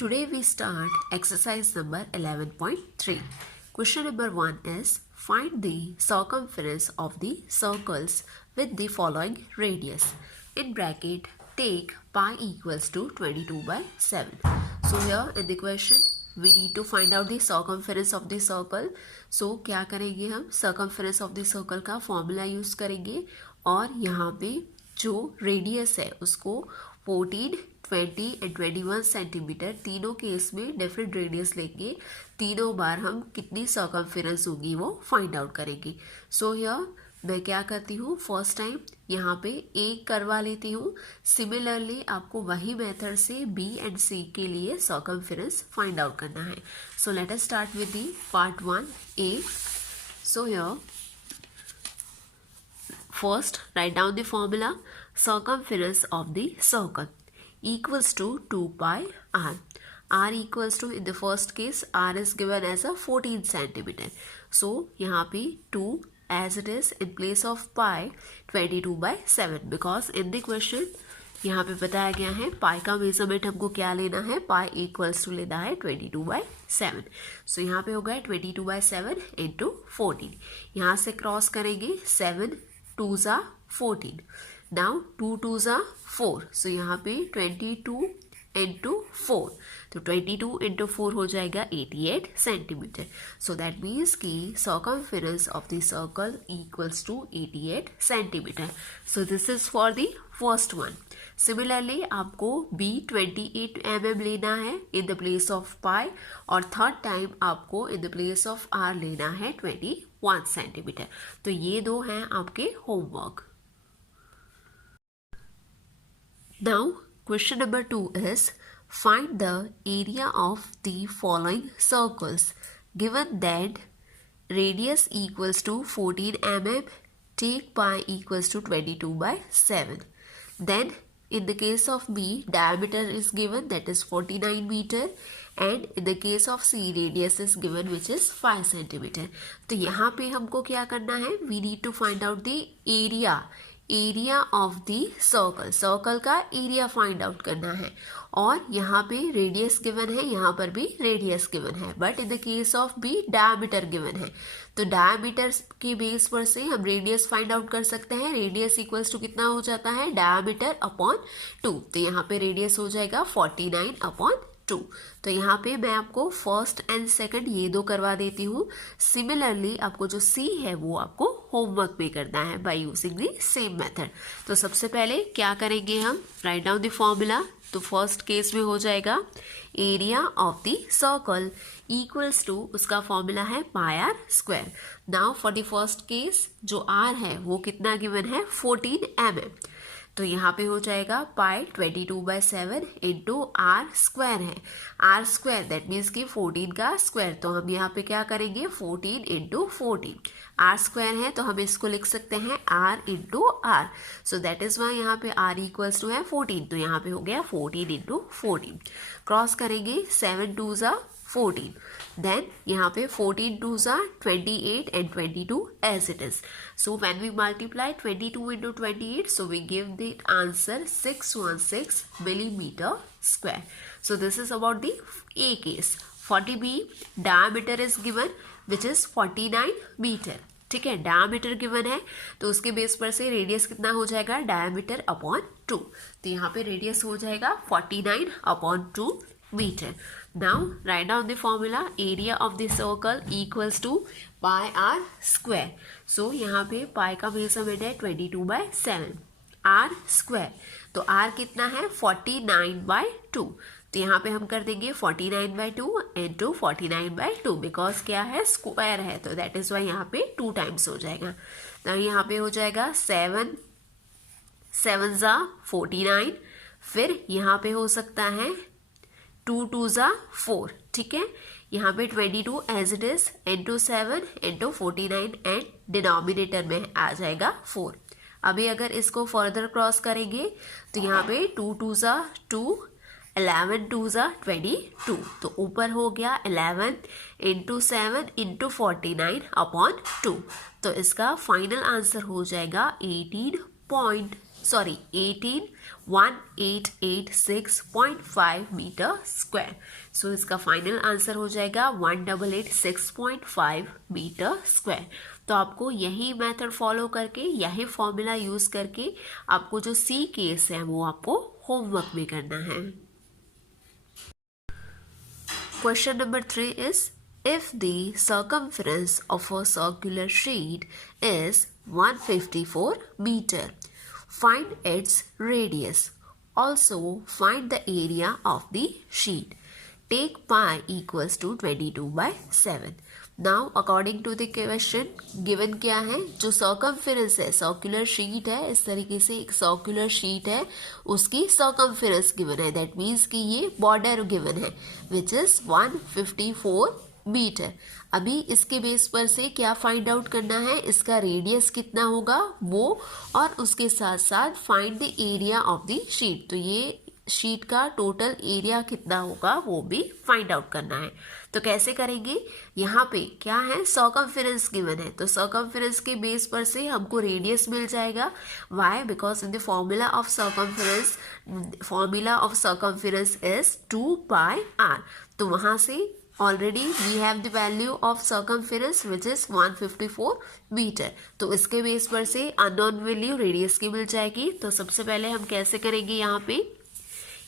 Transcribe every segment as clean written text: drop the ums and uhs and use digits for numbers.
Today we start exercise number 11.3. Question number 1 is find the circumference of the circles with the following radius. In bracket take pi equals to 22/7. So here in the question we need to find out the circumference of the circle. So क्या करेंगे हम circumference of the circle का formula use करेंगे और यहाँ पे जो radius है उसको 14, 20 एंड 21 सेंटीमीटर तीनों केस में डिफरेंट रेडियस लेंगे. तीनों बार हम कितनी सर्कमफेरेंस होगी वो फाइंड आउट करेंगे. सो हियर मैं क्या करती हूँ, फर्स्ट टाइम यहाँ पे एक करवा लेती हूँ. सिमिलरली आपको वही मेथड से बी एंड सी के लिए सर्कमफेरेंस फाइंड आउट करना है. So let us start with the part 1A. So here first write down the formula. Circumference of the circle equals to 2 pi r. R equals to, in the first case r is given as a 14 centimeter. So यहाँ पे 2 as it is in place of pi 22/7 because in the question यहाँ पे बताया गया है पाई का measurement हमको क्या लेना है, पाई इक्वल्स टू लेना है 22/7. सो यहाँ पे होगा 22/7 इंटू 14. यहाँ से क्रॉस करेंगे 7 2s are 14. Now 2 2s are 4. So यहाँ पे 22 into 4. तो 22 into 4 हो जाएगा 88 सेंटीमीटर. So that means कि circumference of the circle equals to 88 centimetre. So this is for the first one. Similarly आपको B 28 mm लेना है in the place of pi और third time आपको in the place of R लेना है 21 centimetre. तो ये दो हैं आपके homework. Now question number 2 is find the area of the following circles given that radius equals to 14 mm, take pi equals to 22/7. Then in the case of B diameter is given that is 49 meter and in the case of C radius is given which is 5 centimeter. तो यहाँ पे हमको क्या करना है, we need to find out the area of the circle का area find out करना है. और यहाँ पे रेडियस गिवन है, यहाँ पर भी रेडियस गिवन है, but in the case of B diameter given है. तो डायमीटर के बेस पर से हम रेडियस फाइंड आउट कर सकते हैं. रेडियस इक्वल्स टू कितना हो जाता है, डायमीटर अपॉन 2. तो यहाँ पे रेडियस हो जाएगा 49/2. तो यहाँ पे मैं आपको फर्स्ट एंड सेकंड ये दो करवा देती हूँ. सिमिलरली आपको जो सी है वो आपको होमवर्क पे करना है by using the same method. तो सबसे पहले क्या करेंगे हम, राइट डाउन द फॉर्मूला. तो फर्स्ट केस में हो जाएगा area of the circle equals to, उसका फॉर्मूला है pi R square. Now for the first case जो आर है वो कितना गिवन है, 14 mm. तो यहाँ पे हो जाएगा पाई 22/7 इंटू आर स्क्वायर है. आर स्क्वायर दैट मीन्स कि 14 का स्क्वायर. तो हम यहाँ पे क्या करेंगे, 14 इंटू 14. आर स्क्वायर है तो हम इसको लिख सकते हैं R into R. So that is why यहाँ पे आर इक्वल्स टू है 14. तो यहाँ पे हो गया 14 इंटू 14. क्रॉस करेंगे 7 2s are 14. Then यहाँ पे 14 2s are 28 and 22 as it is. So when we multiply 22 into 28, so we give the answer 616 millimeter square. So this is about the A case. For the B, diameter is given which is 49 meter. ठीक है, diameter given है तो उसके base पर से radius कितना हो जाएगा, डायमीटर अपॉन 2. तो यहाँ पे रेडियस हो जाएगा 49/2 meter. Now write down the formula. Area of the circle equals to pi r square. So यहाँ पे पाई का मेजरमेंट है 22/7. r स्क्वायर तो r कितना है 49/2. तो यहाँ पे हम कर देंगे 49/2 इंटू 49/2 बिकॉज क्या है, स्क्वायर है. तो दैट इज वाई यहाँ पे 2 टाइम्स हो जाएगा. तो यहाँ पे हो जाएगा 7 7s are 49. फिर यहाँ पे हो सकता है 2 2s are 4. ठीक है, यहाँ पे 22 as it is into 7 into 49 and denominator में आ जाएगा 4. अभी अगर इसको फर्दर क्रॉस करेंगे तो यहाँ पे 2 2s are 2, 11 2s are 22. तो ऊपर हो गया 11 इंटू 7 इंटू 49/2. तो इसका फाइनल आंसर हो जाएगा 18.2 सॉरी 18,1886.5 मीटर स्क्वायर। सो इसका फाइनल आंसर हो जाएगा 1886.5 मीटर स्क्वायर। तो आपको यही मेथड फॉलो करके, यही फॉर्मूला यूज करके आपको जो सी केस है वो आपको होमवर्क में करना है। Question number 3 is, if the circumference of a circular sheet is 154 meter, find its radius. Also find the area of the sheet. Take pi equals to 22/7. Now according to the question given क्या है, जो circumference है, circular sheet है, इस तरीके से एक circular sheet है, उसकी circumference given है, that means कि ये border given है which is 154 मीटर। अभी इसके बेस पर से क्या फाइंड आउट करना है, इसका रेडियस कितना होगा वो, और उसके साथ साथ find the area of the sheet. तो ये शीट का टोटल एरिया कितना होगा वो भी फाइंड आउट करना है। तो कैसे करेंगे, यहाँ पे क्या है, सर्कमफेरेंस गिवन है, तो सर्कमफेरेंस के बेस पर से हमको रेडियस मिल जाएगा। Why? Because in the formula of circumference is 2πr। तो वहां से already we have the value of circumference which is 154 metre. तो इसके बेस पर से अननोन वैल्यू रेडियस की मिल जाएगी। तो सबसे पहले हम कैसे करेंगे,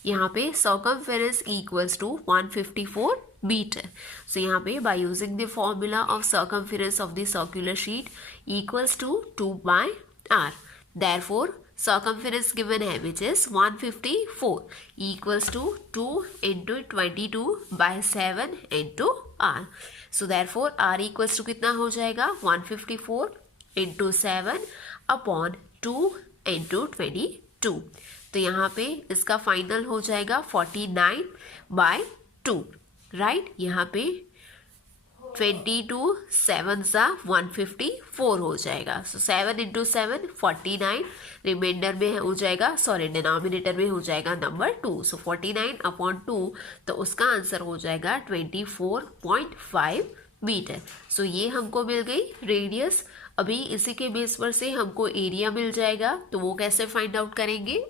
यहाँ पे circumference equals to 154 metre. So यहाँ पे by using the formula of circumference of the circular sheet equals to 2πr। Therefore circumference given है which is 154 equals to 2 into 22/7 into r. So therefore r equals to कितना हो जाएगा, 154 into 7 upon 2 into 22। तो यहाँ पे इसका final हो जाएगा 49/2, राइट। यहाँ पे 22 7 सा 154 हो जाएगा। सो 7 into 7 49, रिमाइंडर में हो जाएगा, सॉरी डिनोमिनेटर में हो जाएगा नंबर 2। सो 49/2, तो उसका आंसर हो जाएगा 24.5 मीटर। सो ये हमको मिल गई रेडियस। अभी इसी के बेस पर से हमको एरिया मिल जाएगा, तो वो कैसे फाइंड आउट करेंगे।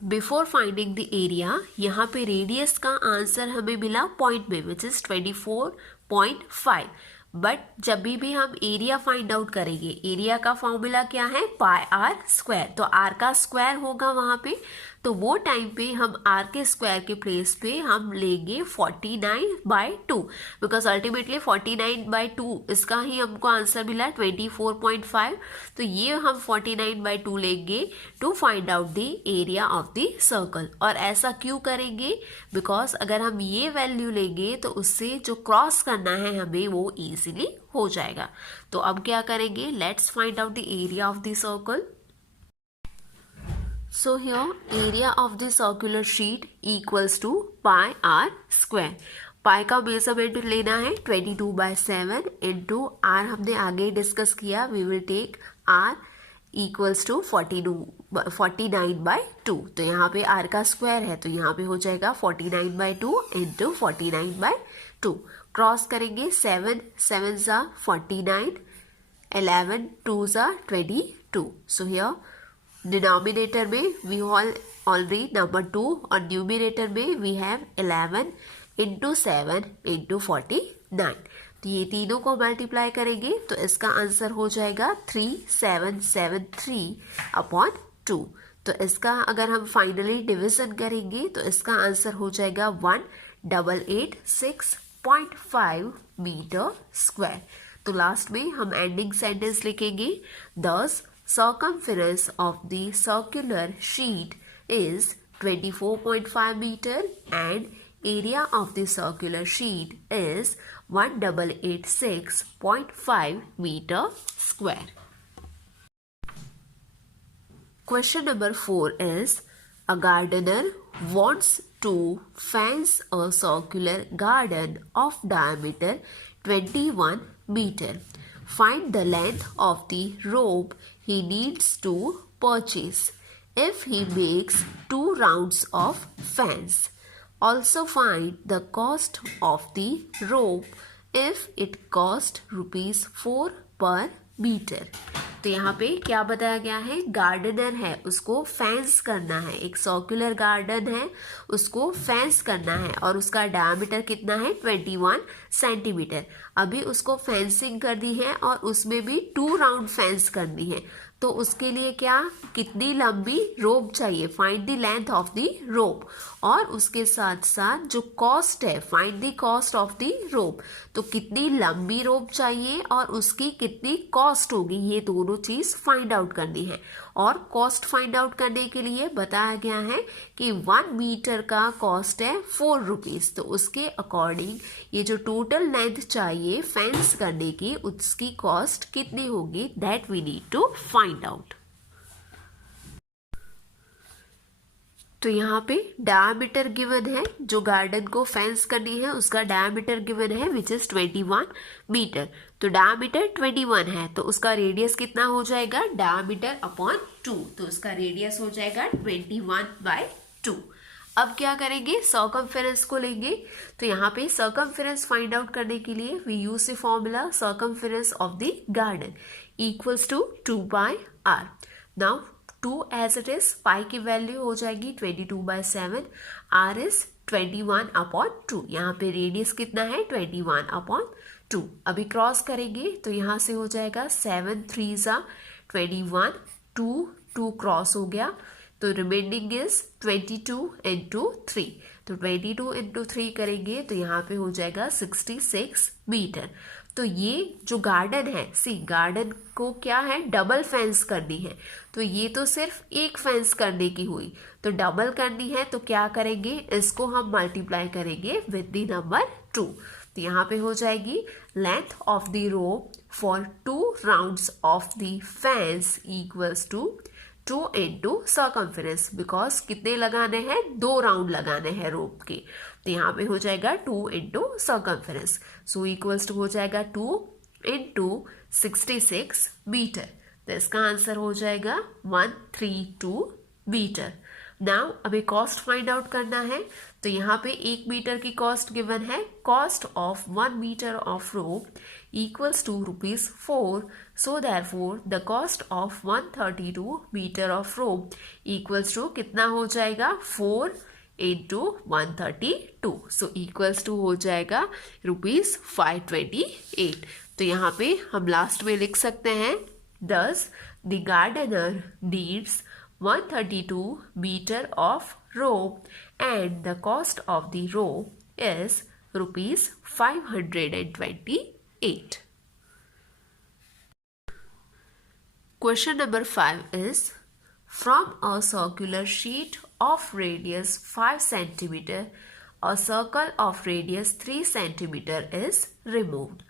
बिफोर फाइंडिंग द एरिया, यहाँ पे रेडियस का आंसर हमें मिला पॉइंट में विच इज 24.5। बट जब भी हम एरिया फाइंड आउट करेंगे, एरिया का फॉर्मूला क्या है, πr²। तो r का स्क्वायर होगा वहां पे, तो वो टाइम पे हम r के स्क्वायर के प्लेस पे हम लेंगे 49/2, बिकॉज अल्टीमेटली 49/2 इसका ही हमको आंसर मिला 24.5। तो ये हम 49/2 लेंगे to find out the area of the circle. और ऐसा क्यों करेंगे, बिकॉज अगर हम ये वैल्यू लेंगे तो उससे जो क्रॉस करना है हमें वो इजीली हो जाएगा। तो अब क्या करेंगे, let's find out the area of the circle. So here area of the circular sheet equals to πr²। पाई का मेजरमेंट लेना है 22/7 इंटू r, हमने आगे डिस्कस किया, we will take r equals to 49/2। तो यहाँ पे r का स्क्वायर है, तो यहाँ पे हो जाएगा 49/2 इंटू 49/2। क्रॉस करेंगे 7 7 सा 49, 11 2 सा 22। सो हियर डिनोमिनेटर में वी ऑलरेडी नंबर 2 और न्यूमिनेटर में वी हैव 11 इंटू 7 इंटू 49। तो ये तीनों को मल्टीप्लाई करेंगे तो इसका आंसर हो जाएगा 3773/2। तो इसका अगर हम फाइनली डिवीजन करेंगे तो इसका आंसर हो जाएगा 1886.5 मीटर स्क्वायर। तो लास्ट में हम एंडिंग सेंटेंस लिखेंगे, दस circumference of the circular sheet is 24.5 meter and area of the circular sheet is 1886.5 meter square. Question number 4 is, a gardener wants to fence a circular garden of diameter 21 meter. Find the length of the rope he needs to purchase if he makes 2 rounds of fence. Also find the cost of the rope if it cost rupees 4 per meter. तो यहाँ पे क्या बताया गया है, gardener है उसको fence करना है, एक सर्कुलर गार्डन है उसको फेंस करना है और उसका डायमीटर कितना है 21 सेंटीमीटर। अभी उसको फेंसिंग कर दी है और उसमें भी 2 राउंड फेंस करनी है। तो उसके लिए क्या, कितनी लंबी रोप चाहिए, find the length of the रोप, और उसके साथ साथ जो कॉस्ट है, find the cost of the रोप। तो कितनी लंबी रोप चाहिए और उसकी कितनी कॉस्ट होगी, ये दोनों चीज फाइंड आउट करनी है। और कॉस्ट फाइंड आउट करने के लिए बताया गया है कि 1 मीटर का कॉस्ट है 4 रुपीज। तो उसके अकॉर्डिंग ये जो टोटल लेंथ चाहिए फेंस करने की, उसकी कॉस्ट कितनी होगी, that we need to find out. तो यहाँ पे डायमीटर गिवन है, जो गार्डन को फेंस करनी है उसका डायमीटर गिवन है विच इज 21 मीटर। तो डायमीटर 21 है तो उसका रेडियस कितना हो जाएगा, डायमीटर अपॉन 2। तो उसका रेडियस हो जाएगा 21/2। अब क्या करेंगे, सर्कमफेरेंस को लेंगे। तो यहाँ पे सर्कमफेरेंस फाइंड आउट करने के लिए we use the formula circumference of the garden equals to 2/r। Now 2 as it is, pi की वैल्यू हो जाएगी 22/7, r इज 21/2। यहाँ पे रेडियस कितना है 21/2। अभी क्रॉस करेंगे तो यहाँ से हो जाएगा 7 3 21, 2 क्रॉस हो गया तो रिमेंडिंग इज 22 into 3। तो 22 into 3 करेंगे तो यहाँ पे हो जाएगा 66 मीटर। तो ये जो गार्डन है, सी गार्डन को क्या है, डबल फेंस करनी है। तो ये तो सिर्फ एक फेंस करने की हुई, तो डबल करनी है तो क्या करेंगे, इसको हम मल्टीप्लाई करेंगे विद द नंबर 2। तो यहाँ पे हो जाएगी length of the rope for 2 rounds of the fence equals to 2 into circumference, because कितने लगाने हैं, 2 राउंड लगाने हैं रोप के। तो यहाँ पे हो जाएगा 2 into circumference, so equals to हो जाएगा 2 into 66 मीटर। तो इसका आंसर हो जाएगा 132 मीटर। नाउ अभी कॉस्ट फाइंड आउट करना है। तो यहाँ पे 1 मीटर की कॉस्ट गिवन है, cost of 1 metre of rope equals to ₹4. So therefore the cost of 132 meter of rope equals to कितना हो जाएगा, 4 into 132, so equals to हो जाएगा ₹528। तो यहाँ पे हम लास्ट में लिख सकते हैं, thus the gardener needs 132 meter of rope and the cost of the rope is ₹528. Question number 5 is, from a circular sheet of radius 5 cm, a circle of radius 3 cm is removed.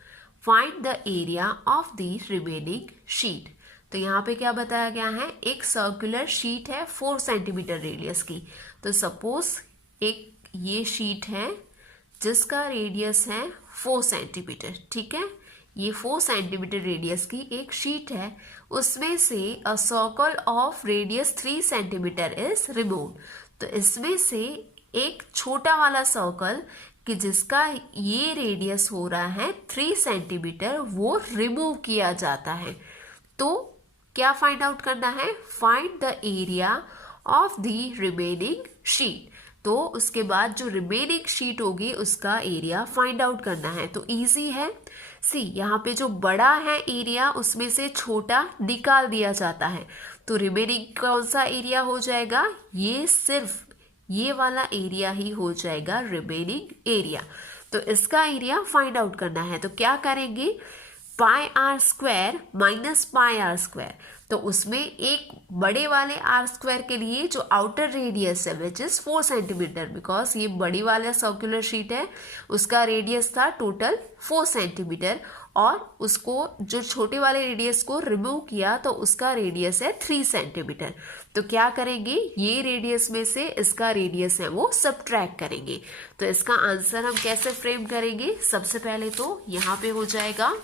Find the area of the remaining sheet. तो यहाँ पे क्या बताया गया है, एक circular sheet है 4 centimetre radius की। तो सपोज एक ये शीट है जिसका रेडियस है 4 सेंटीमीटर, ठीक है, ये 4 सेंटीमीटर रेडियस की एक शीट है, उसमें से a circle of radius 3 centimetre is removed. तो इसमें से एक छोटा वाला सर्कल कि जिसका ये रेडियस हो रहा है 3 सेंटीमीटर, वो रिमूव किया जाता है। तो क्या फाइंड आउट करना है, find the area of the remaining sheet. तो उसके बाद जो रिमेनिंग शीट होगी उसका एरिया फाइंड आउट करना है। तो इजी है, सी यहाँ पे जो बड़ा है एरिया उसमें से छोटा निकाल दिया जाता है। तो रिमेनिंग कौन सा एरिया हो जाएगा, ये सिर्फ ये वाला एरिया ही हो जाएगा रिमेनिंग एरिया। तो इसका एरिया फाइंड आउट करना है। तो क्या करेंगे, πr² माइनस πr²। तो उसमें एक बड़े वाले r² के लिए जो आउटर रेडियस है विच इज 4 सेंटीमीटर, बिकॉज ये बड़ी वाला सर्कुलर शीट है, उसका रेडियस था टोटल 4 सेंटीमीटर, और उसको जो छोटे वाले रेडियस को रिमूव किया तो उसका रेडियस है 3 सेंटीमीटर। तो क्या करेंगे, ये रेडियस में से इसका रेडियस है वो सबट्रैक्ट करेंगे। तो इसका आंसर हम कैसे फ्रेम करेंगे, सबसे पहले तो यहाँ पे हो जाएगा,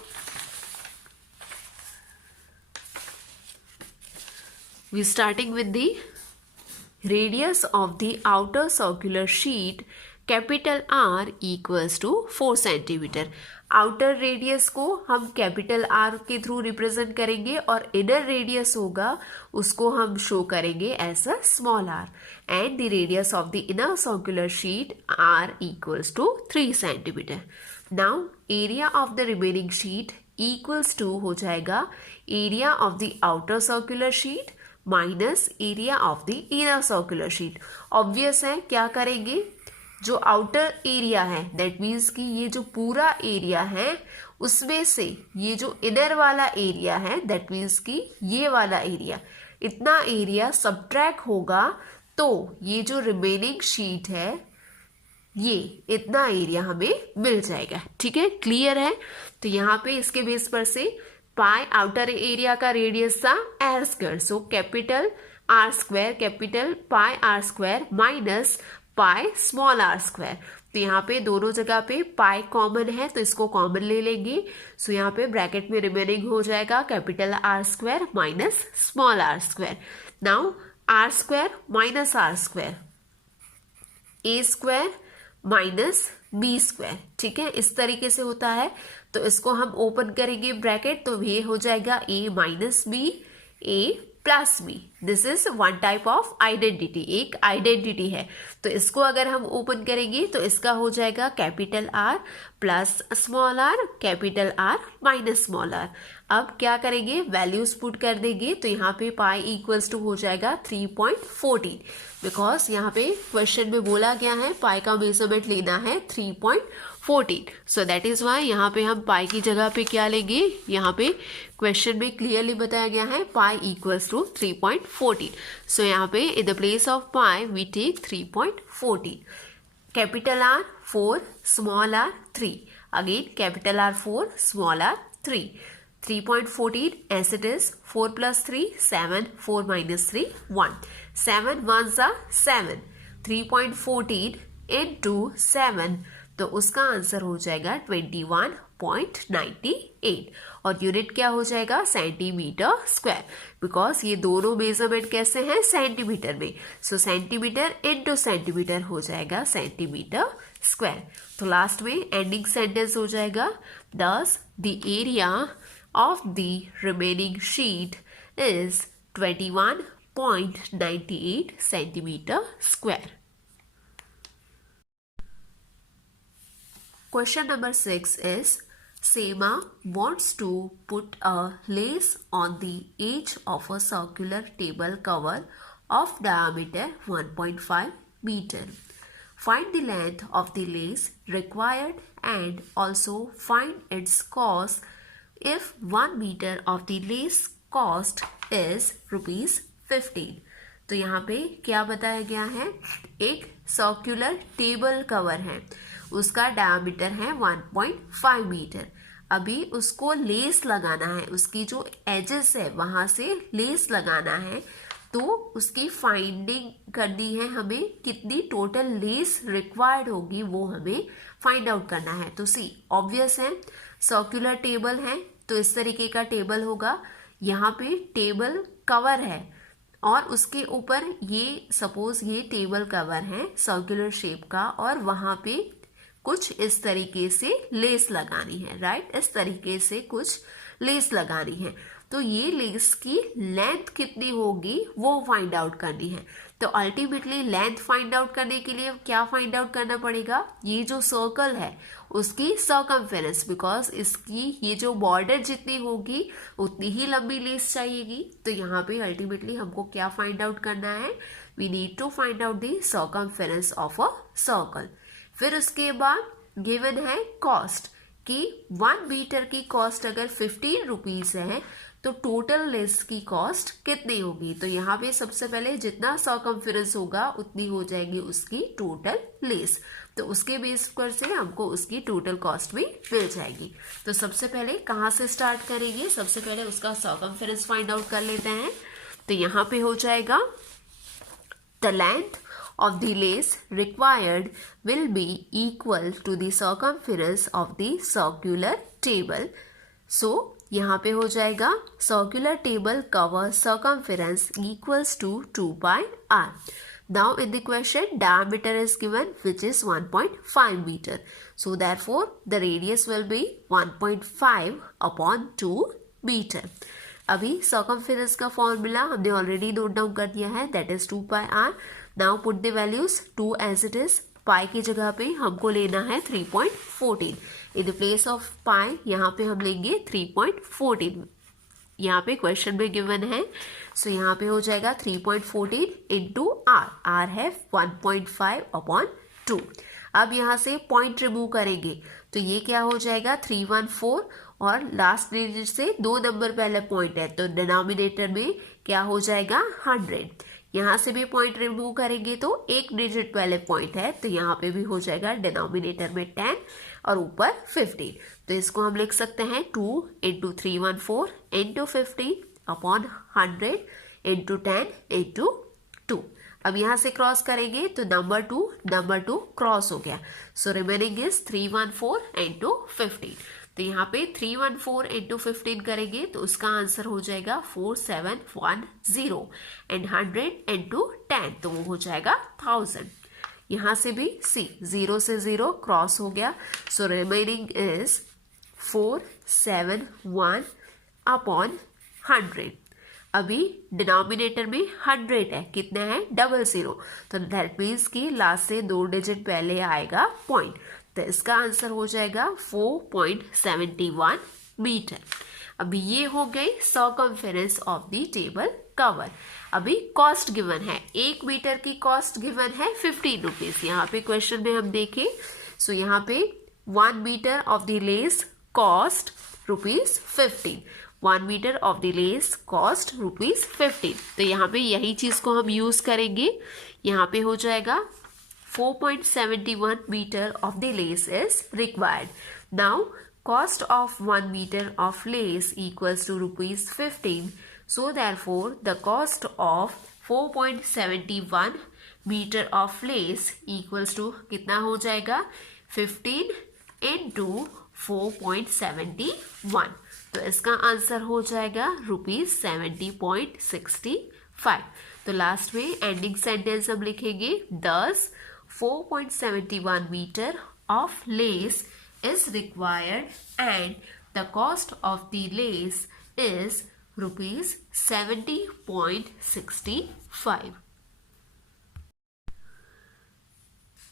we starting with the radius of the outer circular sheet capital R equals to 4 centimeter। Outer radius को हम कैपिटल आर के थ्रू रिप्रेजेंट करेंगे और इनर रेडियस होगा उसको हम शो करेंगे as a small R, and the radius of the inner circular sheet R equals to 3 centimetre. Now area of the remaining sheet equals to हो जाएगा area of the outer circular sheet minus area of the inner circular sheet. Obvious है, क्या करेंगे, जो outer area है that means कि ये जो पूरा एरिया है उसमें से ये जो इनर वाला एरिया है दैट मीन्स कि ये वाला एरिया, इतना एरिया सबट्रैक्ट होगा तो ये जो रिमेनिंग शीट है ये इतना एरिया हमें मिल जाएगा. ठीक है, क्लियर है. तो यहाँ पे इसके बेस पर से पाई आउटर एरिया का रेडियस था R square, so capital R square capital pi R square minus pi small R square. तो यहाँ पे दोनों जगह पे पाई कॉमन है तो इसको कॉमन ले लेंगे. सो यहाँ पे ब्रैकेट में रिमेनिंग हो जाएगा capital R square minus small R square. Now R square minus R square, A square minus B square. ठीक है, इस तरीके से होता है. तो इसको हम ओपन करेंगे ब्रैकेट तो ये हो जाएगा A minus B A plus B. This is one type of identity, एक आइडेंटिटी है. तो इसको अगर हम ओपन करेंगे तो इसका हो जाएगा capital R plus small R capital R minus small R. अब क्या करेंगे, वैल्यूज पुट कर देंगे. तो यहाँ पे पाई इक्वल्स टू हो जाएगा 3.14 बिकॉज यहाँ पे क्वेश्चन में बोला गया है पाई का मेजरमेंट लेना है 3.14. सो दैट इज वाई यहाँ पे हम पाई की जगह पे क्या लेंगे, यहाँ पे क्वेश्चन में क्लियरली बताया गया है पाई इक्वल्स टू 3.14. सो यहाँ पे in the place of pi we take 3.14. Capital R 4 small R 3, again capital R 4 small R 3. 3.14 as it is, 4 plus 3 7, 4 minus 3 1, 7 ones are 7. 3.14 into 7 तो उसका आंसर हो जाएगा 21.98 और यूनिट क्या हो जाएगा, सेंटीमीटर स्क्वायर. बिकॉज ये दोनों मेजरमेंट कैसे हैं, सेंटीमीटर में. सो सेंटीमीटर इनटू सेंटीमीटर हो जाएगा सेंटीमीटर स्क्वायर. तो लास्ट में एंडिंग सेंटेंस हो जाएगा दस the area of the remaining sheet is 21.98 centimeter square. Question number 6 is Seema wants to put a lace on the edge of a circular table cover of diameter 1.5 meter. Find the length of the lace required and also find its cost if 1 meter of the lace cost is ₹15. तो यहाँ पे क्या बताया गया है, एक circular table cover है, उसका डायमीटर है 1.5 मीटर. अभी उसको लेस लगाना है, उसकी जो एजेस है वहां से लेस लगाना है. तो उसकी फाइंडिंग करनी है हमें, कितनी टोटल लेस रिक्वायर्ड होगी वो हमें फाइंड आउट करना है. तो सी ऑब्वियस है, सर्कुलर टेबल है तो इस तरीके का टेबल होगा. यहाँ पे टेबल कवर है और उसके ऊपर ये सपोज ये टेबल कवर है सर्कुलर शेप का और वहां पे कुछ इस तरीके से लेस लगानी है. राइट, इस तरीके से कुछ लेस लगानी है. तो ये लेस की लेंथ कितनी होगी वो फाइंड आउट करनी है. तो अल्टीमेटली लेंथ फाइंड आउट करने के लिए क्या फाइंड आउट करना पड़ेगा, ये जो सर्कल है उसकी सर्कमफेरेंस, बिकॉज इसकी ये जो बॉर्डर जितनी होगी उतनी ही लंबी लेस चाहिएगी. तो यहाँ पे अल्टीमेटली हमको क्या फाइंड आउट करना है, we need to find out the circumference of a circle. फिर उसके बाद गिवन है कॉस्ट कि 1 मीटर की कॉस्ट अगर 15 रुपीज है तो टोटल लेस की कॉस्ट कितनी होगी. तो यहाँ पे सबसे पहले जितना सर्कमफेरेंस होगा उतनी हो जाएगी उसकी टोटल लेस. तो उसके बेस पर से हमको उसकी टोटल कॉस्ट भी मिल जाएगी. तो सबसे पहले कहाँ से स्टार्ट करेंगे, सबसे पहले उसका सर्कमफेरेंस फाइंड आउट कर लेते हैं. तो यहाँ पे हो जाएगा the length of the lace required will be equal to the circumference of the circular table. So यहाँ पे हो जाएगा circular table cover circumference equals to 2 by r. Now in the question, diameter is given, which is 1.5 meter. So therefore the radius will be 1.5 upon 2 meter. अभी circumference का formula हमने already note down कर दिया है, that is 2 pi r. Now put the values 2 as it is. पाई की जगह पे हमको लेना है 3.14. इन द प्लेस ऑफ पाई यहाँ पे हम लेंगे 3.14. यहाँ पे क्वेश्चन में गिवन है, सो यहाँ पे हो जाएगा 3.14 इंटू आर. आर है 1.5 अपॉन 2. अब यहाँ से पॉइंट रिमूव करेंगे तो ये क्या हो जाएगा 314, और लास्ट डिजिट से 2 नंबर पहले पॉइंट है तो डिनोमिनेटर में क्या हो जाएगा 100. यहाँ से भी पॉइंट रिमूव करेंगे तो 1 डिजिट पहले पॉइंट है तो यहाँ पे भी हो जाएगा डिनोमिनेटर में 10 और ऊपर 15. तो इसको हम लिख सकते हैं 2 into 314 into 15 upon 100 into 10 into 2. अब यहाँ से क्रॉस करेंगे तो नंबर 2 क्रॉस हो गया. So remaining is 314 into 15. तो यहाँ पे 314 इंटू 15 करेंगे तो उसका आंसर हो जाएगा 4710 एंड 100 इंटू 10 तो वो हो जाएगा 1000. यहाँ से भी सी 0 से 0 क्रॉस हो गया. So remaining is 471 upon 100. अभी डिनोमिनेटर में 100 है, कितना है 00, तो दैट मीन्स कि लास्ट से 2 डिजिट पहले आएगा पॉइंट. तो इसका आंसर हो जाएगा 4.71 मीटर. अभी ये हो गई circumference of the table cover. अभी कॉस्ट गिवन है, 1 मीटर की कॉस्ट गिवन है 15 रुपीज. यहाँ पे क्वेश्चन में हम देखें, सो यहाँ पे 1 metre of the lace cost ₹15. 1 metre of the lace cost ₹15. तो यहाँ पे यही चीज को हम यूज करेंगे. यहाँ पे हो जाएगा 4.71 meter of the lace is required. Now cost of 1 meter of lace equals to ₹15. So therefore the cost of 4.71 meter of lace equals to कितना हो जाएगा 15 into 4.71. तो इसका आंसर हो जाएगा ₹70.65. तो लास्ट में एंडिंग सेंटेंस हम लिखेंगे, thus 4.71 meter of lace is required and the cost of the lace is ₹70.65.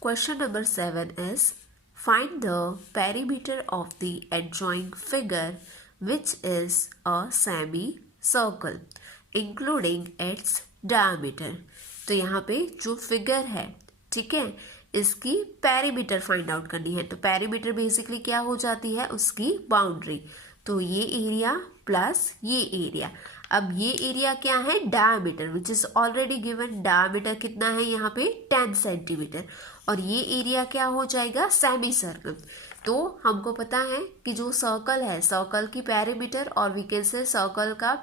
Question number 7 is, find the perimeter of the adjoining figure which is a semicircle including its diameter. तो यहाँ पे जो figure है, ठीक है, इसकी perimeter find out करनी है. तो पेरीमीटर बेसिकली क्या हो जाती है, उसकी बाउंड्री. तो ये एरिया प्लस ये एरिया. अब ये एरिया क्या है, diameter, which is already given. Diameter कितना है यहाँ पे 10 सेंटीमीटर. और ये एरिया क्या हो जाएगा, सेमी सर्कल. तो हमको पता है कि जो सर्कल है, सर्कल की पेरीमीटर और वी कैन से सर्कल का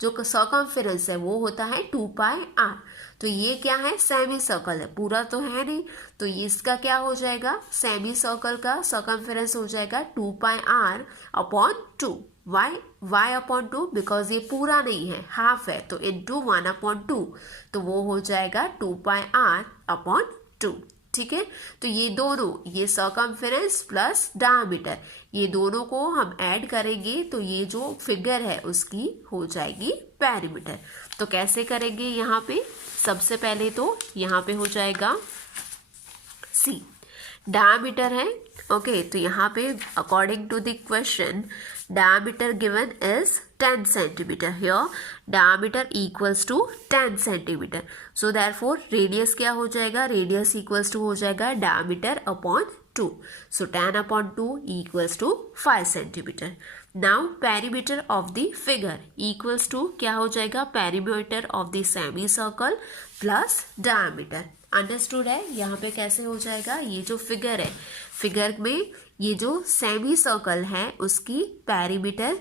जो सर्कमफेरेंस है वो होता है 2 पाई r. तो ये क्या है, सेमी सर्कल है, पूरा तो है नहीं. तो इसका क्या हो जाएगा, सेमी सर्कल का सर्कमफेरेंस हो जाएगा 2 pi r upon 2. Why upon 2, because ये पूरा नहीं है, हाफ है, तो इंटू 1 अपॉन 2. तो वो हो जाएगा 2 पाई r अपॉन 2. ठीक है. तो ये दोनों, ये सर्कमफेरेंस प्लस डायमीटर, ये दोनों को हम ऐड करेंगे तो ये जो फिगर है उसकी हो जाएगी पेरीमीटर. तो कैसे करेंगे, यहाँ पे सबसे पहले तो यहाँ पे हो जाएगा सी, डायमीटर है. ओके, तो यहाँ पे according to the question diameter given is 10 centimeter. Here diameter equals to 10 centimeter. So therefore radius क्या हो जाएगा, radius equals to हो जाएगा diameter upon 2. So 10 upon 2 equals to 5 centimeter. Now perimeter of the figure equals to क्या हो जाएगा, perimeter of the semicircle plus diameter. Understood है. यहाँ पे कैसे हो जाएगा, ये जो फिगर है, फिगर में ये जो सेमी सर्कल है उसकी पेरीमीटर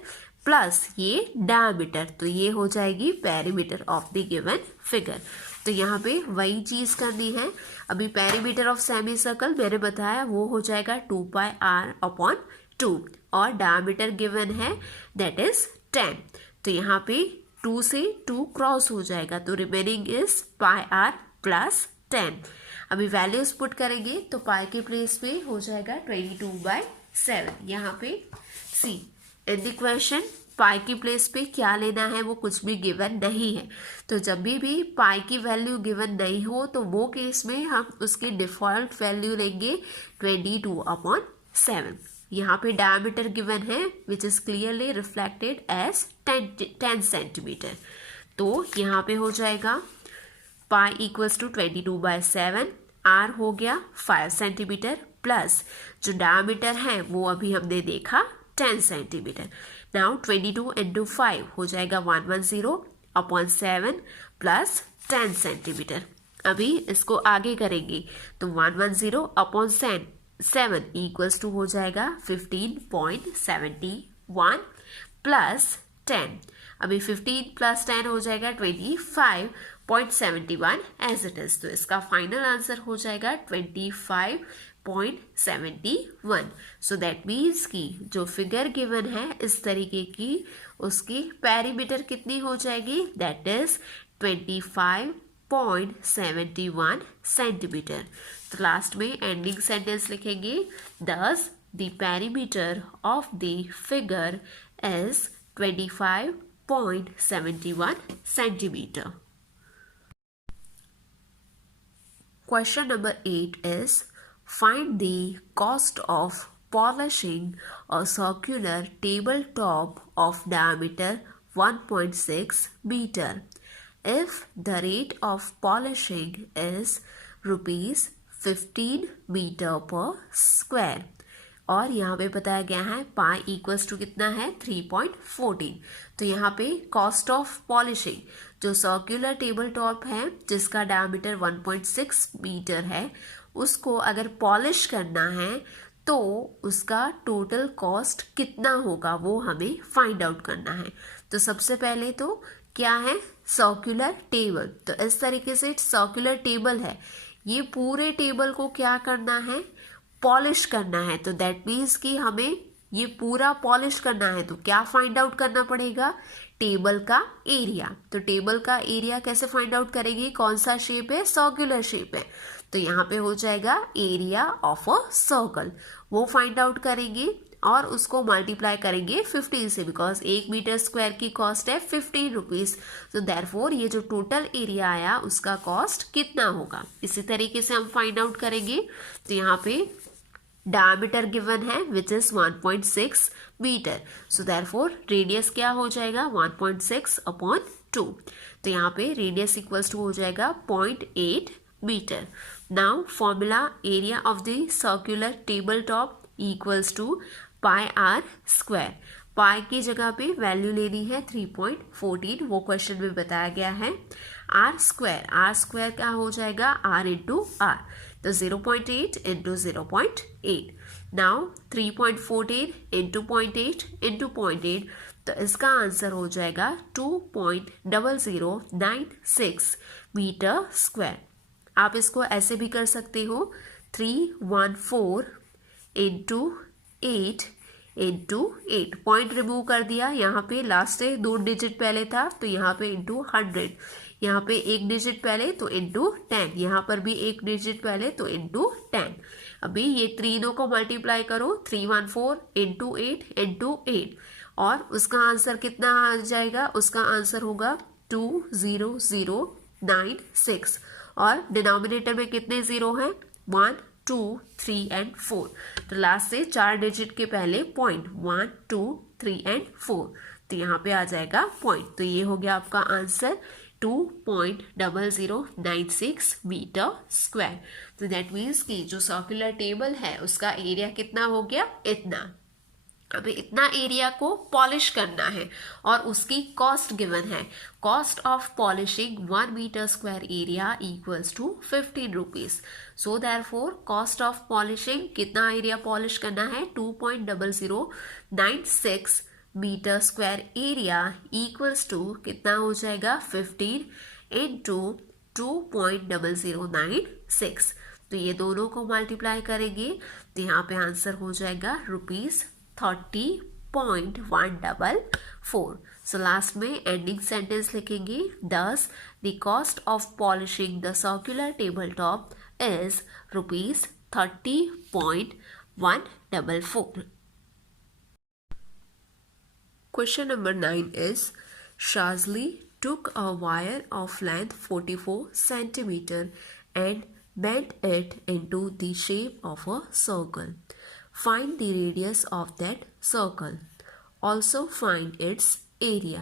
प्लस ये डायमीटर, तो ये हो जाएगी perimeter of the given figure. तो यहाँ पे वही चीज करनी है. अभी पेरीमीटर ऑफ सेमी सर्कल मैंने बताया वो हो जाएगा 2 पाई r अपॉन 2 और डायमीटर गिवन है दैट इज 10. तो यहाँ पे 2 से 2 क्रॉस हो जाएगा तो remaining is pi r plus 10। अभी वैल्यूज पुट करेंगे तो पाई के प्लेस पे हो जाएगा 22/7। यहाँ पे सी इन द क्वेश्चन पाई की प्लेस पे क्या लेना है वो कुछ भी गिवन नहीं है। तो जब भी पाई की वैल्यू गिवन नहीं हो तो वो केस में हम उसकी डिफॉल्ट वैल्यू लेंगे 22/7। यहाँ पे डायमीटर गिवन है which is clearly reflected as 10 centimetre. तो यहाँ पे हो जाएगा पाई इक्वल्स टू 22/7, आर हो गया 5 सेंटीमीटर प्लस जो डायमीटर है वो अभी हमने देखा 10 सेंटीमीटर। नाउ 22 इंटू 5 हो जाएगा 110/7 प्लस 10 सेंटीमीटर। अभी इसको आगे करेंगे तो 110/7 इक्वल्स टू हो जाएगा 15.71 प्लस 10। अभी 15 प्लस 10 हो जाएगा 25.71 एज इट इज। तो इसका फाइनल आंसर हो जाएगा 25.71। सो दैट मीन्स कि जो फिगर गिवन है इस तरीके की उसकी पेरीमीटर कितनी हो जाएगी, दैट इज 25.71 सेंटीमीटर। तो लास्ट में एंडिंग सेंटेंस लिखेंगे दस the perimeter of the figure is 25.71 centimeter. Question number 8 is find the cost of polishing a circular tabletop of diameter 1.6 meter if the rate of polishing is rupees 15 meter per square। और यहाँ पे बताया गया है पाई equals to कितना है 3.14। तो यहाँ पे कॉस्ट ऑफ पॉलिशिंग जो सर्कुलर टेबल टॉप है जिसका डायमीटर 1.6 मीटर है उसको अगर पॉलिश करना है तो उसका टोटल कॉस्ट कितना होगा वो हमें फाइंड आउट करना है। तो सबसे पहले तो क्या है सर्कुलर टेबल। तो इस तरीके से सर्कुलर टेबल है, ये पूरे टेबल को क्या करना है, पॉलिश करना है। तो दैट मीन्स कि हमें ये पूरा पॉलिश करना है तो क्या फाइंड आउट करना पड़ेगा, टेबल का एरिया। तो टेबल का एरिया कैसे फाइंड आउट करेंगे, कौन सा शेप है, सर्कुलर शेप है। तो यहाँ पे हो जाएगा एरिया ऑफ अ सर्कल, वो फाइंड आउट करेंगे और उसको मल्टीप्लाई करेंगे 15 से, बिकॉज 1 मीटर स्क्वायर की कॉस्ट है 15 रुपीज। तो देयरफॉर ये जो टोटल एरिया आया उसका कॉस्ट कितना होगा, इसी तरीके से हम फाइंड आउट करेंगे। तो यहाँ पे डायमीटर गिवन है which is 1.6 metre. So therefore radius क्या हो जाएगा 1.6/2। तो यहाँ पे रेडियस इक्वल्स टू हो जाएगा 0.8 metre. Now formula area of the circular table top equals to pi R square. Pi की जगह पे वैल्यू लेनी है 3.14, वो क्वेश्चन में बताया गया है। आर स्क्वायर क्या हो जाएगा आर इंटू आर। तो 0.8 इंटू 0.8। नाउ 3.14 इंटू 0.8 इंटू 0.8, तो इसका आंसर हो जाएगा 2.0096 मीटर स्क्वायर। आप इसको ऐसे भी कर सकते हो 314 इंटू 8 इंटू 8, पॉइंट रिमूव कर दिया, यहाँ पे लास्ट से 2 डिजिट पहले था तो यहाँ पे इंटू 100, यहाँ पे 1 डिजिट पहले तो इंटू 10, यहाँ पर भी 1 डिजिट पहले तो इंटू 10। अभी ये तीनों को मल्टीप्लाई करो 314 इंटू 8 इंटू 8 और उसका आंसर कितना आ जाएगा, उसका आंसर होगा 20096 और डिनोमिनेटर में कितने जीरो हैं 1 2 3 एंड 4। तो लास्ट से 4 डिजिट के पहले पॉइंट 1 2 3 एंड 4, तो यहाँ पे आ जाएगा पॉइंट। तो ये हो गया आपका आंसर 2.0096 मीटर स्क्वायर। तो दैट मीन्स कि जो सर्कुलर टेबल है उसका एरिया कितना हो गया, इतना। अभी इतना एरिया को पॉलिश करना है और उसकी कॉस्ट गिवन है। Cost of polishing 1 metre square area equals to 15 rupees. So therefore cost of polishing कितना एरिया पॉलिश करना है 2.0096 metre square area equals to कितना हो जाएगा 15 इंटू 2.0096। तो ये दोनों को मल्टीप्लाई करेंगे तो यहाँ पे आंसर हो जाएगा ₹30.144। सो लास्ट में एंडिंग सेंटेंस लिखेंगे, दस the cost of polishing the circular table top is ₹30.144. Question number 9 is, Shazli took a wire of length 44 centimeter and bent it into the shape of a circle. Find the radius of that circle. Also find its area.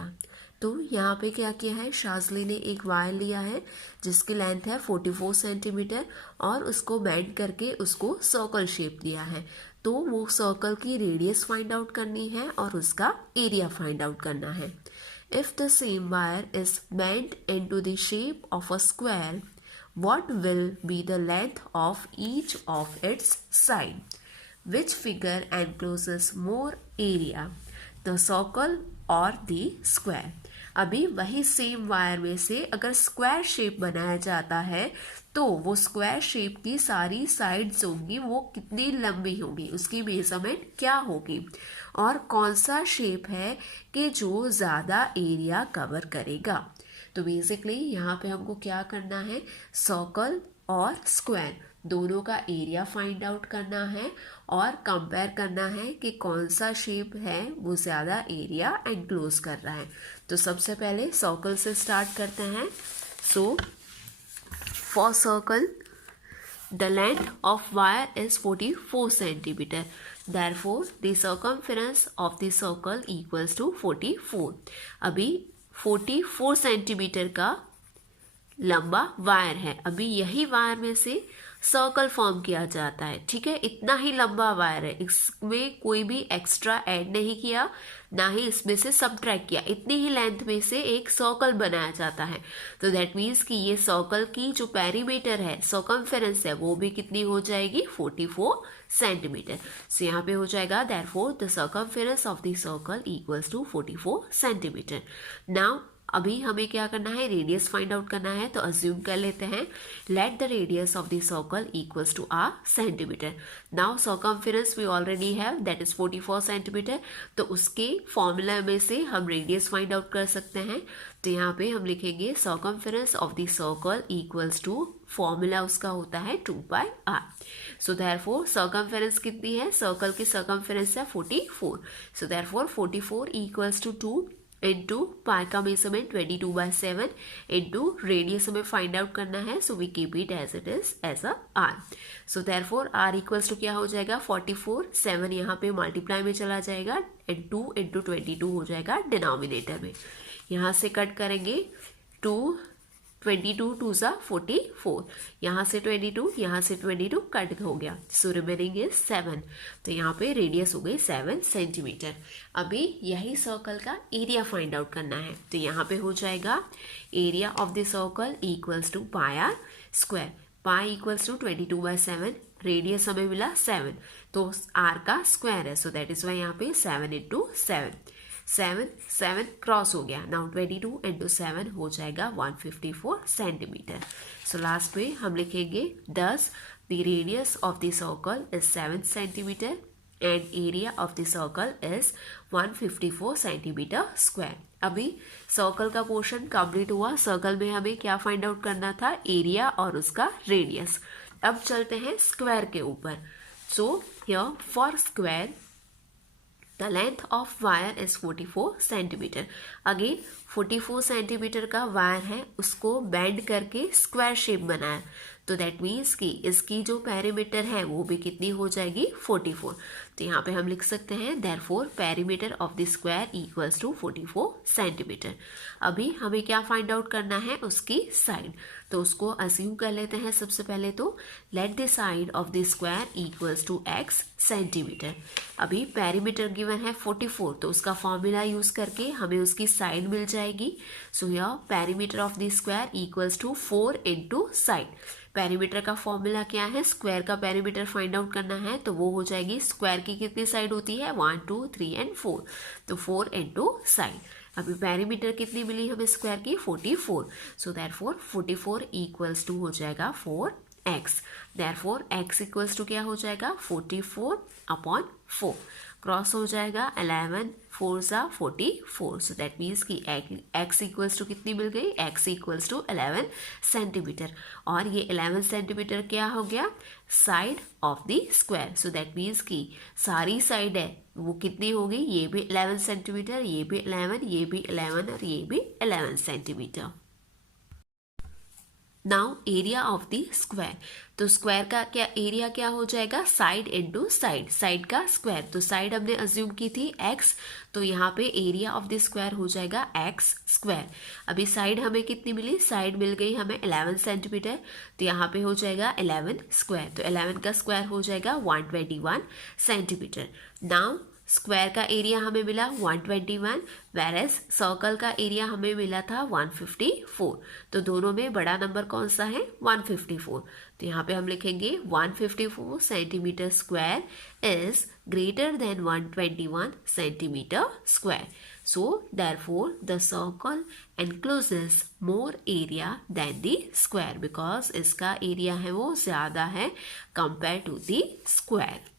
तो यहाँ पे क्या किया है, शाजली ने एक wire लिया है जिसकी लेंथ है 44 सेंटीमीटर और उसको बेंड करके उसको सर्कल शेप दिया है। तो वो सर्कल की रेडियस फाइंड आउट करनी है और उसका एरिया फाइंड आउट करना है। If the same wire is bend into the shape of a square, what will be the length of each of its side? Which figure encloses more area, the circle और the square? अभी वही same wire में से अगर square shape बनाया जाता है तो वो स्क्वायर शेप की सारी साइड्स होंगी वो कितनी लंबी होंगी, उसकी मेजरमेंट क्या होगी, और कौन सा शेप है कि जो ज़्यादा एरिया कवर करेगा। तो बेसिकली यहाँ पे हमको क्या करना है, सर्कल और स्क्वायर दोनों का एरिया फाइंड आउट करना है और कंपेयर करना है कि कौन सा शेप है वो ज़्यादा एरिया एनक्लोज कर रहा है। तो सबसे पहले सर्कल से स्टार्ट करते हैं। So for circle the length of wire is 44 centimetre, therefore the circumference of the circle equals to 44। अभी 44 सेंटीमीटर का लंबा वायर है, अभी यही वायर में से सर्कल फॉर्म किया जाता है, ठीक है। इतना ही लंबा वायर है, इसमें कोई भी एक्स्ट्रा ऐड नहीं किया, ना ही इसमें से सब्ट्रैक्ट किया, इतनी ही लेंथ में से एक सर्कल बनाया जाता है। तो दैट मीन्स कि ये सर्कल की जो पेरीमीटर है, सर्कमफेरेंस है, वो भी कितनी हो जाएगी, 44 सेंटीमीटर। सो यहाँ पे हो जाएगा therefore the circumference of the circle equals to 44 centimetre. Now अभी हमें क्या करना है, रेडियस फाइंड आउट करना है। तो अज्यूम कर लेते हैं, let the radius of the circle equals to R centimetre. Now circumference we already have, that is 44 centimetre. तो उसके फॉर्मूला में से हम रेडियस फाइंड आउट कर सकते हैं। तो यहाँ पे हम लिखेंगे circumference of the circle equals to, formula उसका होता है 2πr। सो देयरफॉर सर्कमफेरेंस कितनी है, सर्कल की सर्कमफेरेंस है 44। So therefore 44 equals to 2 into pi का मेजरमेंट 22/7 इंटू रेडियस हमें फाइंड आउट करना है। So we keep it as it is as a R. So therefore R equals to क्या हो जाएगा, 44, 7 यहाँ पे मल्टीप्लाई में चला जाएगा एंड 2 इंटू 22 हो जाएगा डिनोमिनेटर में। यहाँ से कट करेंगे 22 2 सा 44, यहाँ से 22, यहाँ से 22 कट हो गया। So remaining is 7। तो यहाँ पे रेडियस हो गई 7 सेंटीमीटर। अभी यही सर्कल का एरिया फाइंड आउट करना है। तो यहाँ पे हो जाएगा area of the circle equals to pi R square. Pi equals to 22/7, radius हमें मिला 7, तो आर का स्क्वायर है। सो दैट इज वाई यहाँ पे 7 इंटू 7, 7 क्रॉस हो गया। नाउ 22 इंटू 7 हो जाएगा 154 सेंटीमीटर। सो लास्ट में हम लिखेंगे 10 the radius of the circle is 7 centimetre and area of the circle is 154 centimetre square. अभी सर्कल का पोर्शन कंप्लीट हुआ। सर्कल में हमें क्या फाइंड आउट करना था, एरिया और उसका रेडियस। अब चलते हैं स्क्वायर के ऊपर। So here for square the length of wire is 44 centimetre. Again 44 centimetre का वायर है, उसको बेंड करके स्क्वायर शेप बनाया। तो दैट मीन्स कि इसकी जो पेरीमीटर है वो भी कितनी हो जाएगी, 44। तो यहाँ पे हम लिख सकते हैं therefore perimeter of the square equals to 44 centimetre. अभी हमें क्या फाइंड आउट करना है, उसकी साइड। तो उसको अज्यूम कर लेते हैं सबसे पहले। तो let the side of the square equals to x centimetre. अभी पेरीमीटर गिवन है 44, तो उसका फॉर्मूला यूज करके हमें उसकी साइड मिल जाएगी। So here perimeter of the square equals to 4 into side. Perimeter का फॉर्मूला क्या है, स्क्वायर का पेरीमीटर फाइंड आउट करना है, तो वो हो जाएगी, स्क्वायर की कितनी साइड होती है, 1 2 3 एंड 4, तो 4 इंटू साइड। अभी पेरीमीटर कितनी मिली हमें स्क्वायर की, 44। सो देयरफॉर 44 इक्वल्स टू हो जाएगा 4x। Therefore x equals to क्या हो जाएगा, 44/4। क्रॉस हो जाएगा 11 4 सा 44, सो दैट मीन्स कि x इक्वल्स टू कितनी मिल गई, x इक्वल्स टू 11 सेंटीमीटर, और ये 11 सेंटीमीटर क्या हो गया, side of the square, so that means कि सारी साइड है वो कितनी होगी, ये भी 11 सेंटीमीटर, ये भी 11, ये भी 11 और ये भी 11 centimetre. Now area of the square, तो स्क्वायर का क्या एरिया क्या हो जाएगा, साइड इनटू साइड, साइड का स्क्वायर, तो साइड हमने अज्यूम की थी x, तो यहाँ पे एरिया ऑफ द स्क्वायर हो जाएगा x स्क्वायर। अभी साइड हमें कितनी मिली, साइड मिल गई हमें 11 सेंटीमीटर, तो यहाँ पे हो जाएगा 11 स्क्वायर, तो 11 का स्क्वायर हो जाएगा 121 सेंटीमीटर। नाउ स्क्वायर का एरिया हमें मिला 121, वेरएज सर्कल का एरिया हमें मिला था 154, तो दोनों में बड़ा नंबर कौन सा है, 154, तो यहाँ पे हम लिखेंगे 154 centimetre square is greater than 121 centimetre square, so therefore the circle encloses more area than the square, because इसका एरिया है वो ज़्यादा है कंपेयर टू द स्क्वायर।